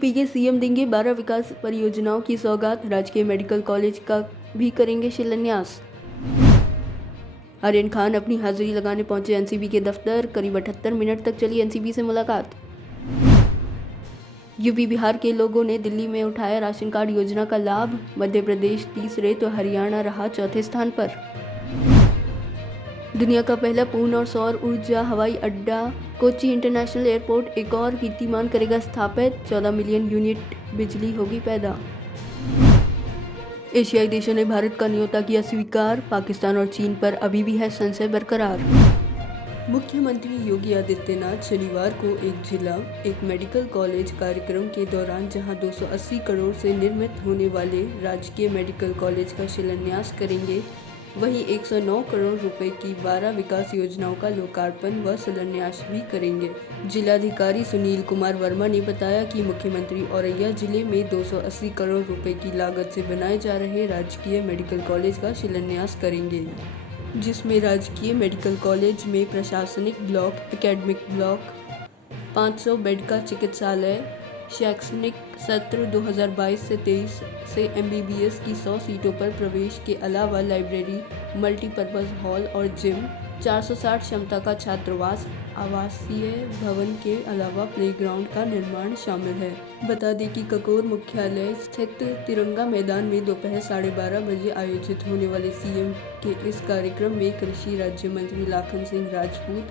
UP के CM देंगे 12 विकास परियोजनाओं की सौगात, राजकीय मेडिकल कॉलेज का भी करेंगे शिलान्यास। आर्यन खान अपनी हाजिरी लगाने पहुंचे एनसीबी के दफ्तर, करीब 78 मिनट तक चली एनसीबी से मुलाकात। यूपी बिहार के लोगों ने दिल्ली में उठाया राशन कार्ड योजना का लाभ, मध्य प्रदेश तीसरे तो हरियाणा रहा चौथे स्थान पर। दुनिया का पहला पूर्ण और सौर ऊर्जा हवाई अड्डा कोच्चि इंटरनेशनल एयरपोर्ट एक और कीर्तिमान करेगा स्थापित, 14 मिलियन यूनिट बिजली होगी पैदा। एशियाई देशों ने भारत का न्योता किया स्वीकार, पाकिस्तान और चीन पर अभी भी है संशय बरकरार। मुख्यमंत्री योगी आदित्यनाथ शनिवार को एक जिला एक मेडिकल कॉलेज कार्यक्रम के दौरान जहां 280 करोड़ से निर्मित होने वाले राजकीय मेडिकल कॉलेज का शिलान्यास करेंगे, वहीं 109 करोड़ रुपए की 12 विकास योजनाओं का लोकार्पण व शिलान्यास भी करेंगे। जिलाधिकारी सुनील कुमार वर्मा ने बताया कि मुख्यमंत्री औरैया जिले में 280 करोड़ रुपए की लागत से बनाए जा रहे राजकीय मेडिकल कॉलेज का शिलान्यास करेंगे, जिसमें राजकीय मेडिकल कॉलेज में प्रशासनिक ब्लॉक, एकेडमिक ब्लॉक, 500 बेड का चिकित्सालय, शैक्षणिक सत्र 2022 से 23 से एमबीबीएस की 100 सीटों पर प्रवेश के अलावा लाइब्रेरी, मल्टीपर्पज़ हॉल और जिम, 460 क्षमता का छात्रावास, आवासीय भवन के अलावा प्लेग्राउंड का निर्माण शामिल है। बता दें कि ककोर मुख्यालय स्थित तिरंगा मैदान में दोपहर 12:30 बजे आयोजित होने वाले सीएम के इस कार्यक्रम में कृषि राज्य मंत्री लाखन सिंह राजपूत,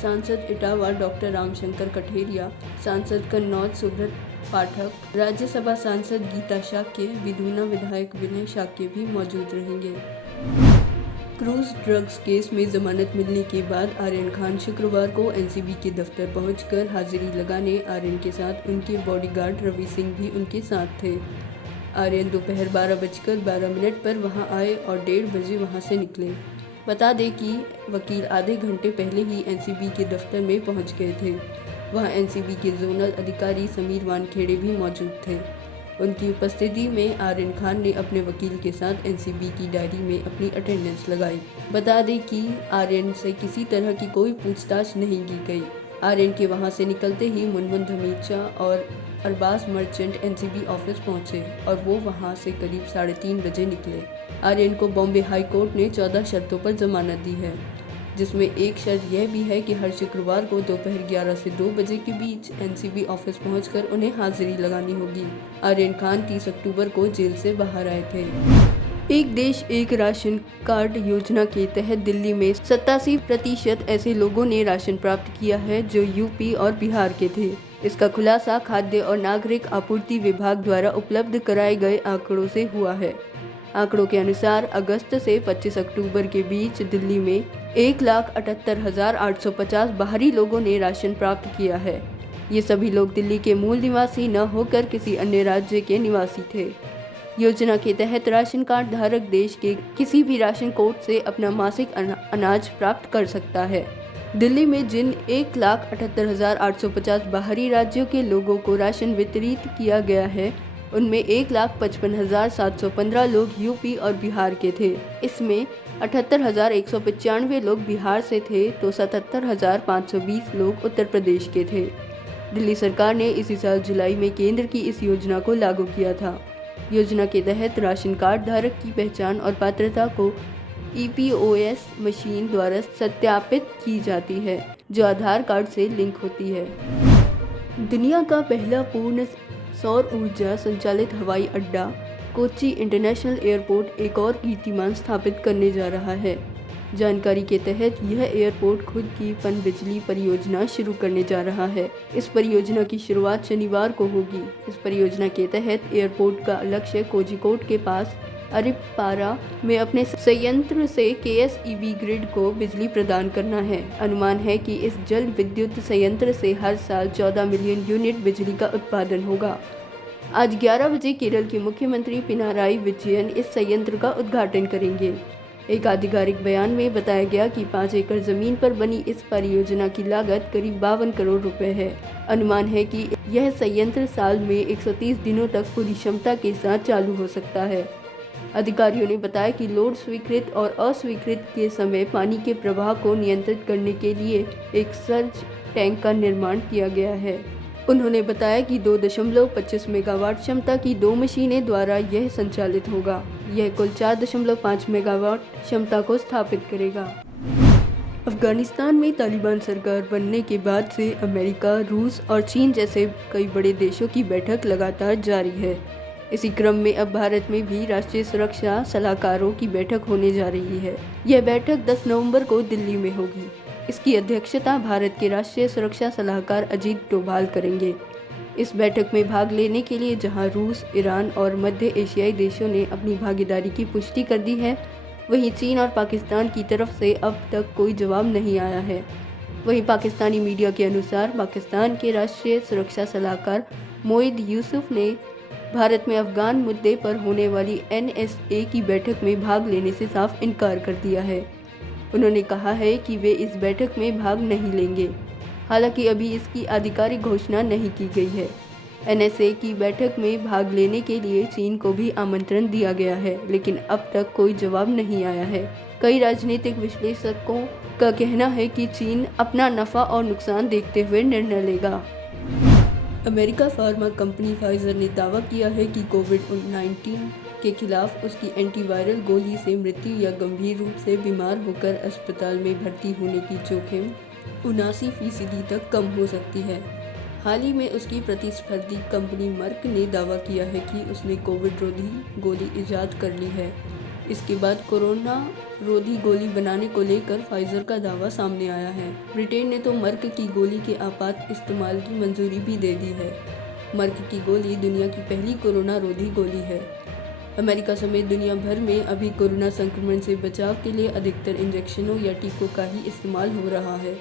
सांसद इटावा डॉक्टर रामशंकर कठेरिया, सांसद कन्नौज सुब्रत पाठक, राज्यसभा सांसद गीता शाक्य, विधुना विधायक विनय शाक्य भी मौजूद रहेंगे। क्रूज ड्रग्स केस में जमानत मिलने के बाद आर्यन खान शुक्रवार को एनसीबी के दफ्तर पहुंचकर हाजिरी लगाने आर्यन के साथ उनके बॉडीगार्ड रवि सिंह भी उनके साथ थे। आर्यन दोपहर 12:12 पर वहां आए और 1:30 बजे वहां से निकले। बता दें कि वकील आधे घंटे पहले ही एनसीबी के दफ्तर में पहुंच गए थे। वहां एनसीबी के जोनल अधिकारी समीर वानखेड़े भी मौजूद थे। उनकी उपस्थिति में आर्यन खान ने अपने वकील के साथ एनसीबी की डायरी में अपनी अटेंडेंस लगाई। बता दें कि आर्यन से किसी तरह की कोई पूछताछ नहीं की गई। आर्यन के वहां से निकलते ही मुनमुन धमीचा और अरबाज मर्चेंट एनसीबी ऑफिस पहुंचे और वो वहां से करीब 3:30 बजे निकले। आर्यन को बॉम्बे हाई कोर्ट ने 14 शर्तों पर जमानत दी है, जिसमें एक शर्त यह भी है कि हर शुक्रवार को दोपहर 11 से 2 बजे के बीच एनसीबी ऑफिस पहुंचकर उन्हें हाजिरी लगानी होगी। आर्यन खान 30 अक्टूबर को जेल से बाहर आए थे। एक देश एक राशन कार्ड योजना के तहत दिल्ली में 87% ऐसे लोगों ने राशन प्राप्त किया है जो यूपी और बिहार के थे। इसका खुलासा खाद्य और नागरिक आपूर्ति विभाग द्वारा उपलब्ध कराए गए आंकड़ों से हुआ है। आंकड़ों के अनुसार अगस्त से 25 अक्टूबर के बीच दिल्ली में 1,78,850 बाहरी लोगों ने राशन प्राप्त किया है। ये सभी लोग दिल्ली के मूल निवासी न होकर किसी अन्य राज्य के निवासी थे। योजना के तहत राशन कार्ड धारक देश के किसी भी राशन कोर्ट से अपना मासिक अनाज प्राप्त कर सकता है। दिल्ली में जिन 1,78,850 बाहरी राज्यों के लोगों को राशन वितरित किया गया है, उनमें 1,55,715 लोग यूपी और बिहार के थे। इसमें 78,195 लोग बिहार से थे तो 77,520 लोग उत्तर प्रदेश के थे। दिल्ली सरकार ने इसी साल जुलाई में केंद्र की इस योजना को लागू किया था। योजना के तहत राशन कार्ड धारक की पहचान और पात्रता को ईपीओएस मशीन द्वारा सत्यापित की जाती है, जो आधार कार्ड से लिंक होती है। दुनिया का पहला पूर्ण सौर ऊर्जा संचालित हवाई अड्डा कोच्चि इंटरनेशनल एयरपोर्ट एक और कीर्तिमान स्थापित करने जा रहा है। जानकारी के तहत यह एयरपोर्ट खुद की पनबिजली परियोजना शुरू करने जा रहा है। इस परियोजना की शुरुआत शनिवार को होगी। इस परियोजना के तहत एयरपोर्ट का लक्ष्य कोझिकोड के पास अरिप्पारा में अपने संयंत्र से केएसईबी ग्रिड को बिजली प्रदान करना है। अनुमान है कि इस जल विद्युत संयंत्र से हर साल 14 मिलियन यूनिट बिजली का उत्पादन होगा। आज 11 बजे केरल के मुख्यमंत्री पिनाराई विजयन इस संयंत्र का उद्घाटन करेंगे। एक आधिकारिक बयान में बताया गया कि 5 एकड़ जमीन पर बनी इस परियोजना की लागत करीब 52 करोड़ रुपए है। अनुमान है कि यह संयंत्र साल में 130 दिनों तक पूरी क्षमता के साथ चालू हो सकता है। अधिकारियों ने बताया कि लोड स्वीकृत और अस्वीकृत के समय पानी के प्रवाह को नियंत्रित करने के लिए एक सर्ज टैंक का निर्माण किया गया है। उन्होंने बताया कि 2.25 मेगावाट क्षमता की 2 मशीनें द्वारा यह संचालित होगा। यह कुल 4.5 मेगावाट क्षमता को स्थापित करेगा। अफगानिस्तान में तालिबान सरकार बनने के बाद से अमेरिका, रूस और चीन जैसे कई बड़े देशों की बैठक लगातार जारी है। इसी क्रम में अब भारत में भी राष्ट्रीय सुरक्षा सलाहकारों की बैठक होने जा रही है। यह बैठक 10 नवंबर को दिल्ली में होगी। इसकी अध्यक्षता भारत के राष्ट्रीय सुरक्षा सलाहकार अजीत डोभाल करेंगे। इस बैठक में भाग लेने के लिए जहां रूस, ईरान और मध्य एशियाई देशों ने अपनी भागीदारी की पुष्टि कर दी है, वहीं चीन और पाकिस्तान की तरफ से अब तक कोई जवाब नहीं आया है। वहीं पाकिस्तानी मीडिया के अनुसार पाकिस्तान के राष्ट्रीय सुरक्षा सलाहकार मोईद यूसुफ ने भारत में अफगान मुद्दे पर होने वाली NSA की बैठक में भाग लेने से साफ इनकार कर दिया है। उन्होंने कहा है कि वे इस बैठक में भाग नहीं लेंगे। हालांकि अभी इसकी आधिकारिक घोषणा नहीं की गई है। NSA की बैठक में भाग लेने के लिए चीन को भी आमंत्रण दिया गया है, लेकिन अब तक कोई जवाब नहीं आया है। कई राजनीतिक विश्लेषकों का कहना है कि चीन अपना नफा और नुकसान देखते हुए निर्णय लेगा। अमेरिका फार्मा कंपनी फाइजर ने दावा किया है कि कोविड-19 के खिलाफ उसकी एंटीवायरल गोली से मृत्यु या गंभीर रूप से बीमार होकर अस्पताल में भर्ती होने की जोखिम 79% तक कम हो सकती है। हाल ही में उसकी प्रतिस्पर्धी कंपनी मर्क ने दावा किया है कि उसने कोविड रोधी गोली इजाद कर ली है। इसके बाद कोरोना रोधी गोली बनाने को लेकर फाइजर का दावा सामने आया है। ब्रिटेन ने तो मर्क की गोली के आपात इस्तेमाल की मंजूरी भी दे दी है। मर्क की गोली दुनिया की पहली कोरोना रोधी गोली है। अमेरिका समेत दुनिया भर में अभी कोरोना संक्रमण से बचाव के लिए अधिकतर इंजेक्शनों या टीकों का ही इस्तेमाल हो रहा है।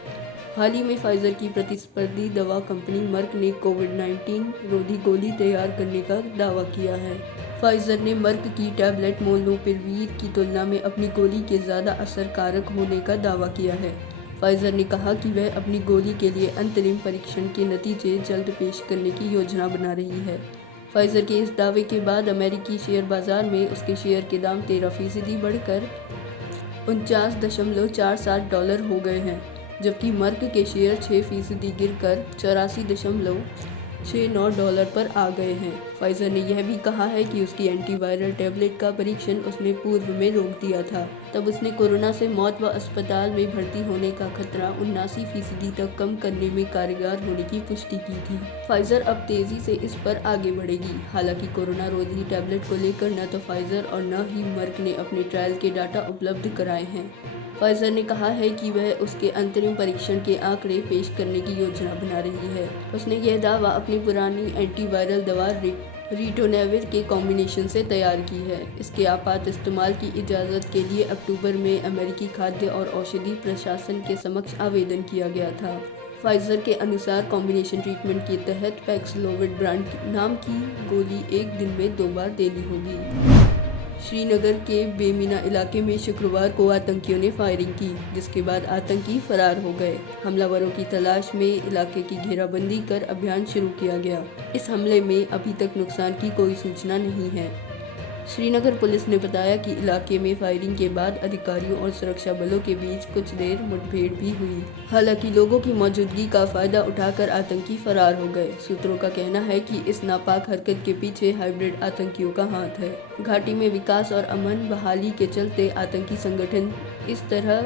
हाल ही में फाइजर की प्रतिस्पर्धी दवा कंपनी मर्क ने कोविड-19 रोधी गोली तैयार करने का दावा किया है। फाइजर ने मर्क की टैबलेट मोलनुपिरवीर की तुलना में अपनी गोली के ज़्यादा असरकारक होने का दावा किया है। फाइजर ने कहा कि वह अपनी गोली के लिए अंतरिम परीक्षण के नतीजे जल्द पेश करने की योजना बना रही है। फाइजर के इस दावे के बाद अमेरिकी शेयर बाजार में उसके शेयर के दाम 13% बढ़कर $49.47 हो गए हैं, जबकि मर्क के शेयर 6% गिरकर $84.69 पर आ गए हैं। फाइजर ने यह भी कहा है कि उसकी एंटीवायरल टैबलेट का परीक्षण उसने पूर्व में रोक दिया था। तब उसने कोरोना से मौत व अस्पताल में भर्ती होने का खतरा 79% तक कम करने में कारगर होने की पुष्टि की थी। फाइजर अब तेजी से इस पर आगे बढ़ेगी। हालांकि कोरोना रोधी टैबलेट को लेकर न तो फाइजर और न ही मर्क ने अपने ट्रायल के डाटा उपलब्ध कराए हैं। फाइजर ने कहा है कि वह उसके अंतरिम परीक्षण के आंकड़े पेश करने की योजना बना रही है। उसने यह दावा अपनी पुरानी एंटीवायरल दवा रिटोनेविर के कॉम्बिनेशन से तैयार की है। इसके आपात इस्तेमाल की इजाज़त के लिए अक्टूबर में अमेरिकी खाद्य और औषधि प्रशासन के समक्ष आवेदन किया गया था। फाइजर के अनुसार कॉम्बिनेशन ट्रीटमेंट के तहत पैक्सलोविड ब्रांड नाम की गोली एक दिन में 2 बार देनी होगी। श्रीनगर के बेमिना इलाके में शुक्रवार को आतंकियों ने फायरिंग की, जिसके बाद आतंकी फरार हो गए। हमलावरों की तलाश में इलाके की घेराबंदी कर अभियान शुरू किया गया। इस हमले में अभी तक नुकसान की कोई सूचना नहीं है। श्रीनगर पुलिस ने बताया कि इलाके में फायरिंग के बाद अधिकारियों और सुरक्षा बलों के बीच कुछ देर मुठभेड़ भी हुई। हालांकि लोगों की मौजूदगी का फायदा उठाकर आतंकी फरार हो गए। सूत्रों का कहना है कि इस नापाक हरकत के पीछे हाइब्रिड आतंकियों का हाथ है। घाटी में विकास और अमन बहाली के चलते आतंकी संगठन इस तरह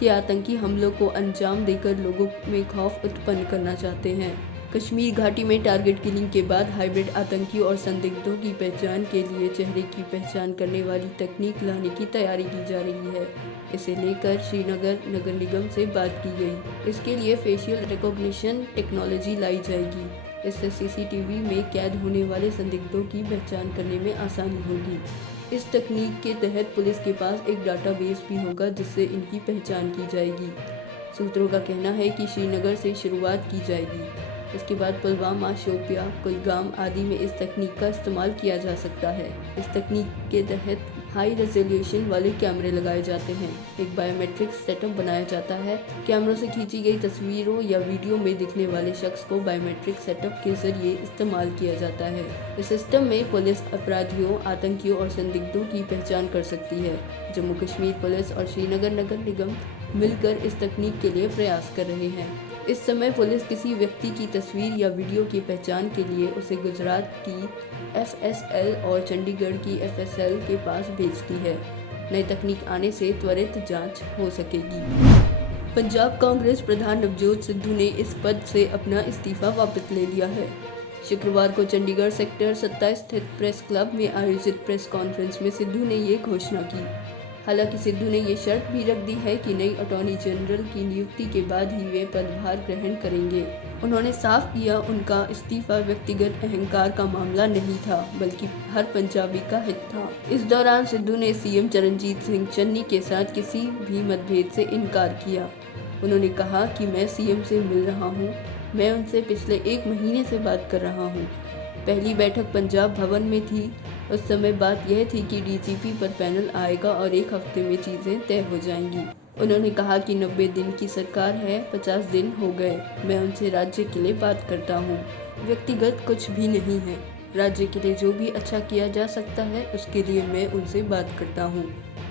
के आतंकी हमलों को अंजाम देकर लोगों में खौफ उत्पन्न करना चाहते हैं। कश्मीर घाटी में टारगेट किलिंग के बाद हाइब्रिड आतंकियों और संदिग्धों की पहचान के लिए चेहरे की पहचान करने वाली तकनीक लाने की तैयारी की जा रही है। इसे लेकर श्रीनगर नगर निगम से बात की गई। इसके लिए फेशियल रिकॉग्निशन टेक्नोलॉजी लाई जाएगी। इससे CCTV में कैद होने वाले संदिग्धों की पहचान करने में आसानी होगी। इस तकनीक के तहत पुलिस के पास एक डाटाबेस भी होगा जिससे इनकी पहचान की जाएगी। सूत्रों का कहना है कि श्रीनगर से शुरुआत की जाएगी। इसके बाद पुलवामा, शोपिया, कुलगाम आदि में इस तकनीक का इस्तेमाल किया जा सकता है। इस तकनीक के तहत हाई रेजोल्यूशन वाले कैमरे लगाए जाते हैं। एक बायोमेट्रिक सेटअप बनाया जाता है। कैमरों से खींची गई तस्वीरों या वीडियो में दिखने वाले शख्स को बायोमेट्रिक सेटअप के जरिए इस्तेमाल किया जाता है। इस सिस्टम में पुलिस अपराधियों, आतंकियों और संदिग्धों की पहचान कर सकती है। जम्मू कश्मीर पुलिस और श्रीनगर नगर निगम मिलकर इस तकनीक के लिए प्रयास कर रहे हैं। इस समय पुलिस किसी व्यक्ति की तस्वीर या वीडियो की पहचान के लिए उसे गुजरात की FSL और चंडीगढ़ की FSL के पास भेजती है। नई तकनीक आने से त्वरित जांच हो सकेगी। पंजाब कांग्रेस प्रधान नवजोत सिद्धू ने इस पद से अपना इस्तीफा वापस ले लिया है। शुक्रवार को चंडीगढ़ सेक्टर 27 स्थित प्रेस क्लब में आयोजित प्रेस कॉन्फ्रेंस में सिद्धू ने ये घोषणा की। हालांकि सिद्धू ने ये शर्त भी रख दी है कि नई अटॉर्नी जनरल की नियुक्ति के बाद ही वे पदभार ग्रहण करेंगे। उन्होंने साफ किया उनका इस्तीफा व्यक्तिगत अहंकार का मामला नहीं था, बल्कि हर पंजाबी का हित था। इस दौरान सिद्धू ने CM चरणजीत सिंह चन्नी के साथ किसी भी मतभेद से इनकार किया। उन्होंने कहा कि मैं CM से मिल रहा हूँ, मैं उनसे पिछले 1 महीने से बात कर रहा हूँ। पहली बैठक पंजाब भवन में थी। उस समय बात यह थी कि DGP पर पैनल आएगा और 1 हफ्ते में चीज़ें तय हो जाएंगी। उन्होंने कहा कि 90 दिन की सरकार है, 50 दिन हो गए, मैं उनसे राज्य के लिए बात करता हूँ, व्यक्तिगत कुछ भी नहीं है। राज्य के लिए जो भी अच्छा किया जा सकता है उसके लिए मैं उनसे बात करता हूँ।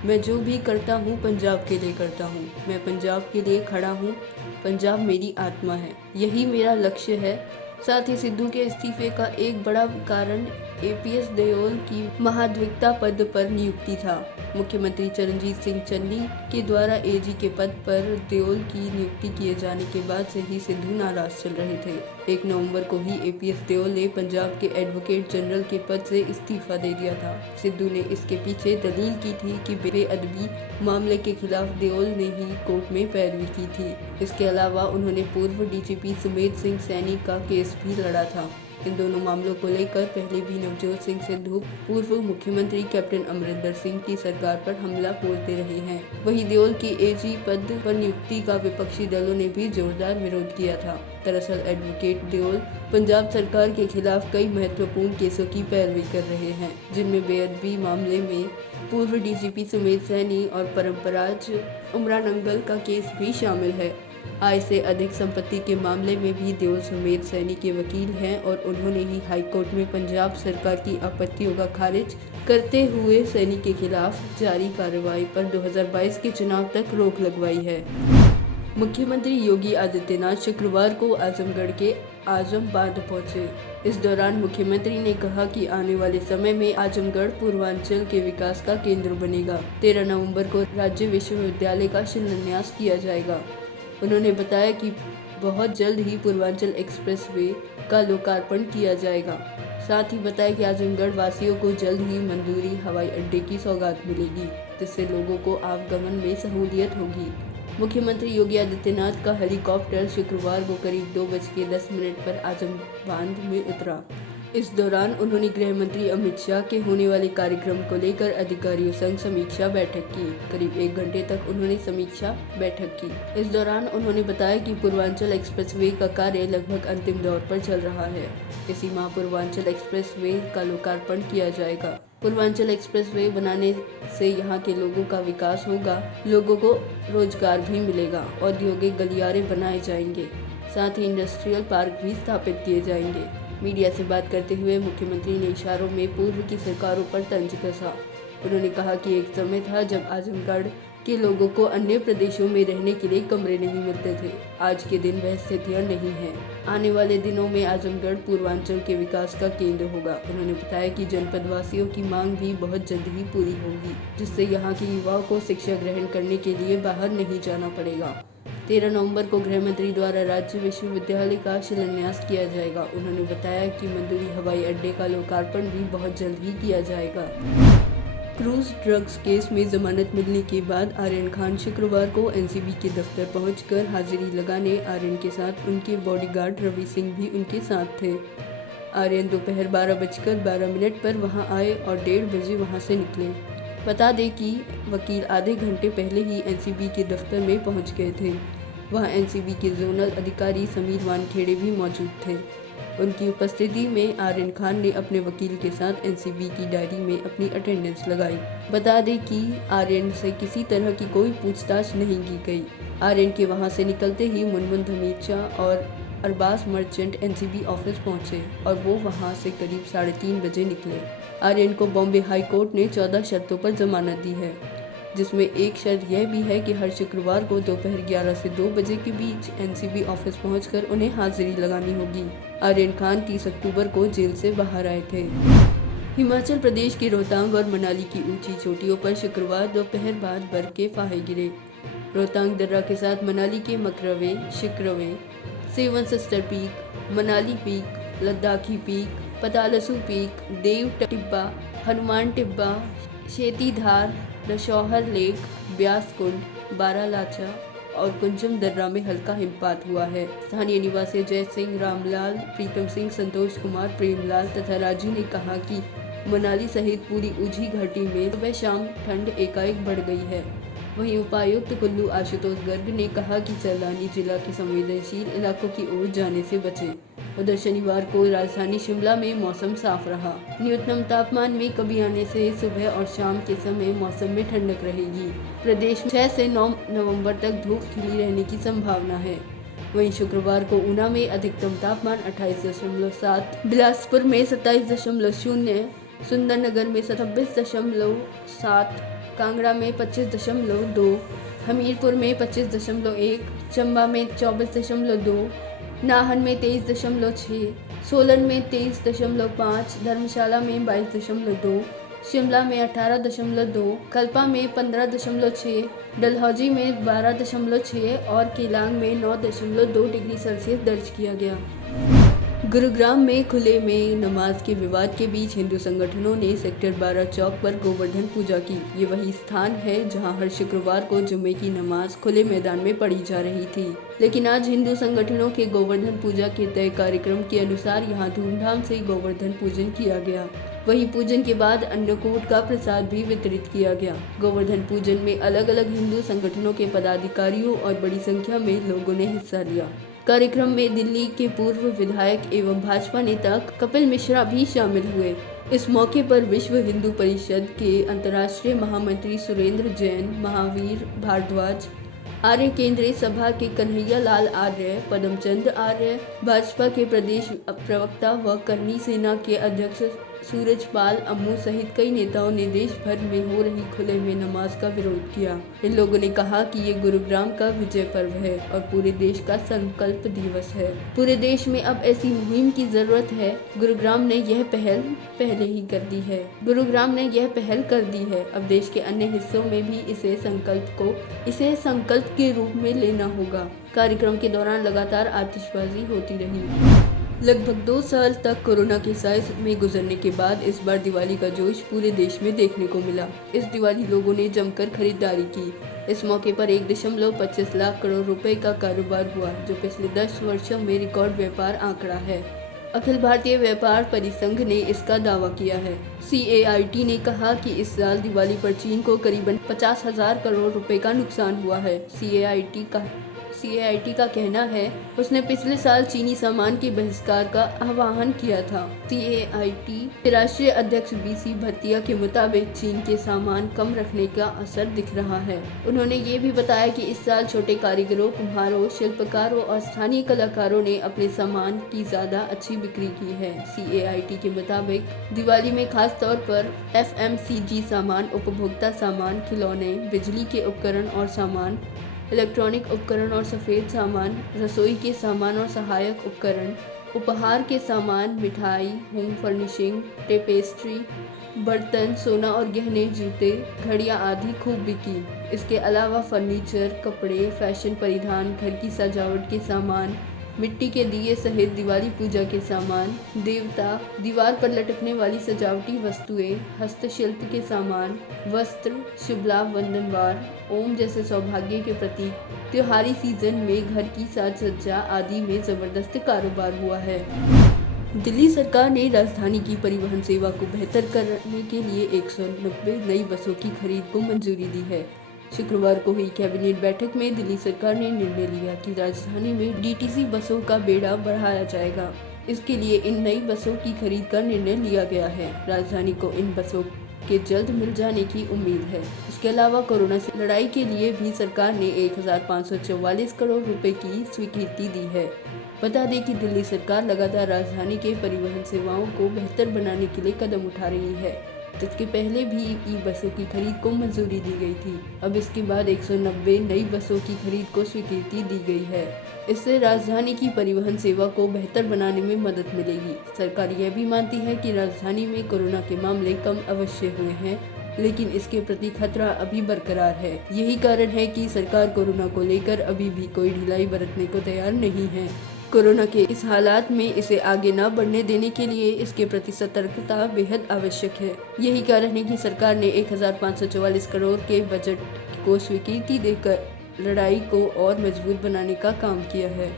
मैं जो भी करता हूँ पंजाब के लिए करता हूँ। मैं पंजाब के लिए खड़ा हूँ। पंजाब मेरी आत्मा है, यही मेरा लक्ष्य है। साथ ही सिद्धू के इस्तीफे का एक बड़ा कारण APS देओल की महाधिवक्ता पद पर नियुक्ति था। मुख्यमंत्री चरणजीत सिंह चन्नी के द्वारा AG के पद पर देओल की नियुक्ति किए जाने के बाद से ही सिद्धू नाराज चल रहे थे। 1 नवंबर को ही APS देओल ने पंजाब के एडवोकेट जनरल के पद से इस्तीफा दे दिया था। सिद्धू ने इसके पीछे दलील की थी कि बेअदबी मामले के खिलाफ देओल ने ही कोर्ट में पैरवी की थी। इसके अलावा उन्होंने पूर्व DGP सुमेध सिंह सैनी का केस भी लड़ा था। इन दोनों मामलों को लेकर पहले भी नवजोत सिंह सिद्धू पूर्व मुख्यमंत्री कैप्टन अमरिंदर सिंह की सरकार पर हमला बोलते रहे हैं। वहीं देओल की AG पद पर नियुक्ति का विपक्षी दलों ने भी जोरदार विरोध किया था। दरअसल एडवोकेट देओल पंजाब सरकार के खिलाफ कई महत्वपूर्ण केसों की पैरवी कर रहे हैं, जिनमें बेअदबी मामले में पूर्व DGP सुमेध सैनी और परम्पराज उमरा नंगल का केस भी शामिल है। आय से अधिक संपत्ति के मामले में भी देओल सुमेध सैनी के वकील हैं और उन्होंने ही हाईकोर्ट में पंजाब सरकार की आपत्तियों का खारिज करते हुए सैनी के खिलाफ जारी कार्रवाई पर 2022 के चुनाव तक रोक लगवाई है। मुख्यमंत्री योगी आदित्यनाथ शुक्रवार को आजमगढ़ के आजम बांध पहुंचे। इस दौरान मुख्यमंत्री ने कहा कि आने वाले समय में आजमगढ़ पूर्वांचल के विकास का केंद्र बनेगा। 13 नवंबर को राज्य विश्वविद्यालय का शिलान्यास किया जाएगा। उन्होंने बताया कि बहुत जल्द ही पूर्वांचल एक्सप्रेसवे का लोकार्पण किया जाएगा। साथ ही बताया कि आजमगढ़ वासियों को जल्द ही मंदूरी हवाई अड्डे की सौगात मिलेगी, जिससे लोगों को आवागमन में सहूलियत होगी। मुख्यमंत्री योगी आदित्यनाथ का हेलीकॉप्टर शुक्रवार को करीब 2:10 पर आजम बांध में उतरा। इस दौरान उन्होंने गृह मंत्री अमित शाह के होने वाले कार्यक्रम को लेकर अधिकारियों संग समीक्षा बैठक की। करीब 1 घंटे तक उन्होंने समीक्षा बैठक की। इस दौरान उन्होंने बताया कि पूर्वांचल एक्सप्रेसवे का कार्य लगभग अंतिम दौर पर चल रहा है। इसी माह पूर्वांचल एक्सप्रेसवे का लोकार्पण किया जाएगा। पूर्वांचल एक्सप्रेसवे बनाने से यहाँ के लोगों का विकास होगा, लोगों को रोजगार भी मिलेगा, औद्योगिक गलियारे बनाए जाएंगे, साथ ही इंडस्ट्रियल पार्क भी स्थापित किए जाएंगे। मीडिया से बात करते हुए मुख्यमंत्री ने इशारों में पूर्व की सरकारों पर तंज कसा। उन्होंने कहा कि एक समय था जब आजमगढ़ के लोगों को अन्य प्रदेशों में रहने के लिए कमरे नहीं मिलते थे। आज के दिन वह स्थितियां नहीं हैं। आने वाले दिनों में आजमगढ़ पूर्वांचल के विकास का केंद्र होगा। उन्होंने बताया कि जनपद वासियों की मांग भी बहुत जल्द ही पूरी होगी, जिससे यहाँ के युवाओं को शिक्षा ग्रहण करने के लिए बाहर नहीं जाना पड़ेगा। 13 नवंबर को गृह मंत्री द्वारा राज्य विश्वविद्यालय का शिलान्यास किया जाएगा। उन्होंने बताया कि मंदूरी हवाई अड्डे का लोकार्पण भी बहुत जल्द ही किया जाएगा। क्रूज ड्रग्स केस में जमानत मिलने के बाद आर्यन खान शुक्रवार को NCB के दफ्तर पहुंचकर हाजिरी लगाने आर्यन के साथ उनके बॉडीगार्ड रवि सिंह भी उनके साथ थे। आर्यन दोपहर 12:12 पर वहां आए और 1:30 बजे वहां से निकले। बता दें कि वकील आधे घंटे पहले ही NCB के दफ्तर में पहुंच गए थे। वहां NCB के जोनल अधिकारी समीर वानखेड़े भी मौजूद थे। उनकी उपस्थिति में आर्यन खान ने अपने वकील के साथ NCB की डायरी में अपनी अटेंडेंस लगाई। बता दें कि आर्यन से किसी तरह की कोई पूछताछ नहीं की गई। आर्यन के वहां से निकलते ही मुनमुन धमीचा और अरबाज मर्चेंट NCB ऑफिस पहुंचे और वो वहां से करीब 3:30 बजे निकले। आर्यन को बॉम्बे हाई कोर्ट ने 14 शर्तों पर जमानत दी है। जिसमें एक शर्त यह भी है कि हर शुक्रवार को दोपहर 11 से 2 बजे के बीच एनसीबी ऑफिस पहुंचकर उन्हें हाजिरी लगानी होगी। आर्यन खान 30 अक्टूबर को जेल से बाहर आए थे। हिमाचल प्रदेश के रोहतांग और मनाली की ऊंची चोटियों पर शुक्रवार दोपहर बाद बर्फ के फाहे गिरे। रोहतांग दर्रा के साथ मनाली के Makarve, Shikarve, seven sister peak, Manali peak, Ladakhi peak, Patalsu peak, Dev Tibba, Hanuman Tibba, Shetidhar, Dashaur lake, Beas Kund, Baralacha और कुंजम दर्रा में हल्का हिमपात हुआ है। स्थानीय निवासी जय सिंह, रामलाल, प्रीतम सिंह, संतोष कुमार, प्रेमलाल तथा राजू ने कहा कि मनाली सहित पूरी ऊंची घाटी में सुबह शाम ठंड एकाएक बढ़ गई है। वहीं उपायुक्त कुल्लू आशुतोष गर्ग ने कहा कि सैलानी जिला के संवेदनशील इलाकों की ओर जाने से बचे। उधर शनिवार को राजधानी शिमला में मौसम साफ रहा। न्यूनतम तापमान में कमी आने से सुबह और शाम के समय मौसम में ठंडक रहेगी। प्रदेश में 6 से 9 नवंबर तक धूप खिली रहने की संभावना है। वहीं शुक्रवार को ऊना में अधिकतम तापमान 28.7, बिलासपुर में 27.0, सुंदरनगर में 26.7, कांगड़ा में 25.2, हमीरपुर में 25.1, चंबा में 24.2, नाहन में 23.6, सोलन में 23.5, धर्मशाला में 22.2, शिमला में 18.2, कल्पा में 15.6, डलहौजी में 12.6 और केलांग में 9.2 डिग्री सेल्सियस दर्ज किया गया। गुरुग्राम में खुले में नमाज के विवाद के बीच हिंदू संगठनों ने सेक्टर 12 चौक पर गोवर्धन पूजा की। ये वही स्थान है जहां हर शुक्रवार को जुम्मे की नमाज खुले मैदान में पढ़ी जा रही थी, लेकिन आज हिंदू संगठनों के गोवर्धन पूजा के तय कार्यक्रम के अनुसार यहां धूमधाम से गोवर्धन पूजन किया गया। वहीं पूजन के बाद अन्नकूट का प्रसाद भी वितरित किया गया। गोवर्धन पूजन में अलग अलग हिंदू संगठनों के पदाधिकारियों और बड़ी संख्या में लोगों ने हिस्सा लिया। कार्यक्रम में दिल्ली के पूर्व विधायक एवं भाजपा नेता कपिल मिश्रा भी शामिल हुए। इस मौके पर विश्व हिंदू परिषद के अंतर्राष्ट्रीय महामंत्री सुरेंद्र जैन, महावीर भारद्वाज, आर्य केंद्रीय सभा के कन्हैया लाल आर्य, पदमचंद आर्य, भाजपा के प्रदेश प्रवक्ता व करनी सेना के अध्यक्ष सूरजपाल अम्मू सहित कई नेताओं ने देश भर में हो रही खुले में नमाज का विरोध किया। इन लोगों ने कहा कि ये गुरुग्राम का विजय पर्व है और पूरे देश का संकल्प दिवस है। पूरे देश में अब ऐसी मुहिम की जरूरत है। गुरुग्राम ने यह पहल पहले ही कर दी है। अब देश के अन्य हिस्सों में भी इसे संकल्प के रूप में लेना होगा। कार्यक्रम के दौरान लगातार आतिशबाजी होती रही। लगभग 2 साल तक कोरोना के साए में गुजरने के बाद इस बार दिवाली का जोश पूरे देश में देखने को मिला। इस दिवाली लोगों ने जमकर खरीदारी की। इस मौके पर 1.25 लाख करोड़ रुपए का कारोबार हुआ, जो पिछले 10 वर्षों में रिकॉर्ड व्यापार आंकड़ा है। अखिल भारतीय व्यापार परिसंघ ने इसका दावा किया है। CAIT ने कहा कि इस साल दिवाली पर चीन को करीबन 50,000 करोड़ रुपए का नुकसान हुआ है। CAIT का कहना है उसने पिछले साल चीनी सामान के बहिष्कार का आह्वान किया था। CAIT के राष्ट्रीय अध्यक्ष BC भट्टिया के मुताबिक चीन के सामान कम रखने का असर दिख रहा है। उन्होंने ये भी बताया कि इस साल छोटे कारीगरों, कुम्हारों, शिल्पकारों और स्थानीय कलाकारों ने अपने सामान की ज्यादा अच्छी बिक्री की है। CAIT के मुताबिक दिवाली में खास तौर पर FMCG सामान, उपभोक्ता सामान, खिलौने, बिजली के उपकरण और सामान, इलेक्ट्रॉनिक उपकरण और सफ़ेद सामान, रसोई के सामान और सहायक उपकरण, उपहार के सामान, मिठाई, होम फर्निशिंग, टेपेस्ट्री, बर्तन, सोना और गहने, जूते, घड़ियां आदि खूब बिकी। इसके अलावा फर्नीचर, कपड़े, फैशन परिधान, घर की सजावट के सामान, मिट्टी के दिए सहित दिवाली पूजा के सामान, देवता, दीवार पर लटकने वाली सजावटी वस्तुएं, हस्तशिल्प के सामान, वस्त्र, शुभ लाभ वंदनवार, ओम जैसे सौभाग्य के प्रतीक, त्योहारी सीजन में घर की साज सज्जा आदि में जबरदस्त कारोबार हुआ है। दिल्ली सरकार ने राजधानी की परिवहन सेवा को बेहतर करने के लिए 190 नई बसों की खरीद को मंजूरी दी है। शुक्रवार को हुई कैबिनेट बैठक में दिल्ली सरकार ने निर्णय लिया कि राजधानी में DTC बसों का बेड़ा बढ़ाया जाएगा। इसके लिए इन नई बसों की खरीद का निर्णय लिया गया है। राजधानी को इन बसों के जल्द मिल जाने की उम्मीद है। इसके अलावा कोरोना से लड़ाई के लिए भी सरकार ने 1544 करोड़ रुपए की स्वीकृति दी है। बता दें कि दिल्ली सरकार लगातार राजधानी के परिवहन सेवाओं को बेहतर बनाने के लिए कदम उठा रही है। इसके पहले भी ई बसों की खरीद को मंजूरी दी गई थी। अब इसके बाद 190 नई बसों की खरीद को स्वीकृति दी गई है। इससे राजधानी की परिवहन सेवा को बेहतर बनाने में मदद मिलेगी। सरकार यह भी मानती है कि राजधानी में कोरोना के मामले कम अवश्य हुए हैं, लेकिन इसके प्रति खतरा अभी बरकरार है। यही कारण है कि सरकार कोरोना को लेकर अभी भी कोई ढिलाई बरतने को तैयार नहीं है। कोरोना के इस हालात में इसे आगे न बढ़ने देने के लिए इसके प्रति सतर्कता बेहद आवश्यक है। यही कारण है कि सरकार ने 1544 करोड़ के बजट को स्वीकृति देकर लड़ाई को और मजबूत बनाने का काम किया है।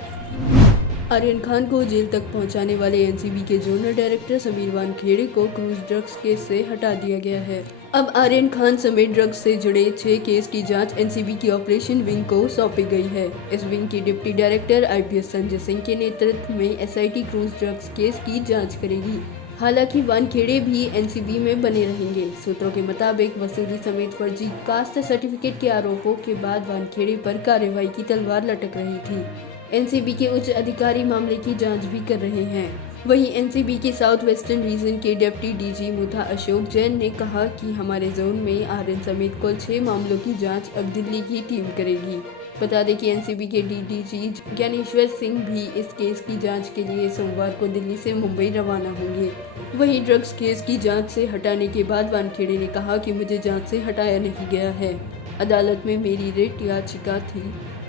आर्यन खान को जेल तक पहुंचाने वाले एनसीबी के जोनल डायरेक्टर समीर वानखेड़े को क्रूज ड्रग्स केस से हटा दिया गया है। अब आर्यन खान समेत ड्रग्स से जुड़े 6 केस की जांच एनसीबी की ऑपरेशन विंग को सौंपी गई है। इस विंग के deputy director IPS Sanjay Singh के नेतृत्व में एसआईटी क्रूज ड्रग्स केस की जाँच करेगी। हालांकि वानखेड़े भी एनसीबी में बने रहेंगे। सूत्रों के मुताबिक वसूली समेत फर्जी कास्ट सर्टिफिकेट के आरोपों के बाद वानखेड़े पर कार्रवाई की तलवार लटक रही थी। एनसीबी के उच्च अधिकारी मामले की जांच भी कर रहे हैं। वहीं एनसीबी के साउथ वेस्टर्न रीजन के डिप्टी डीजी मुथा अशोक जैन ने कहा कि हमारे जोन में आर्यन समेत कुल 6 मामलों की जांच अब दिल्ली की टीम करेगी। बता दें कि एनसीबी के डीडीजी ज्ञानेश्वर सिंह भी इस केस की जांच के लिए सोमवार को दिल्ली से मुंबई रवाना होंगे। वहीं ड्रग्स केस की जांच से हटाने के बाद वानखेड़े ने कहा कि मुझे जांच से हटाया नहीं गया है। अदालत में मेरी रिट याचिका थी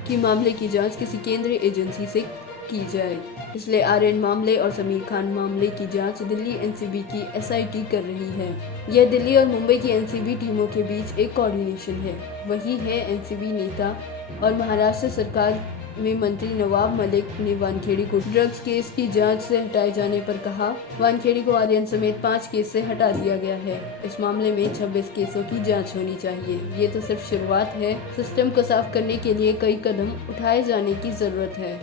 कि मामले की जांच किसी केंद्रीय एजेंसी से की जाए, इसलिए आर्यन मामले और समीर खान मामले की जांच दिल्ली एनसीबी की एसआईटी कर रही है। यह दिल्ली और मुंबई की एनसीबी टीमों के बीच एक कोऑर्डिनेशन है। वही है एनसीबी नेता और महाराष्ट्र सरकार में मंत्री नवाब मलिक ने वानखेड़े को ड्रग्स केस की जांच से हटाए जाने पर कहा, वानखेड़े को आर्यन समेत 5 केस से हटा दिया गया है। इस मामले में 26 केसों की जांच होनी चाहिए। ये तो सिर्फ शुरुआत है। सिस्टम को साफ करने के लिए कई कदम उठाए जाने की जरूरत है।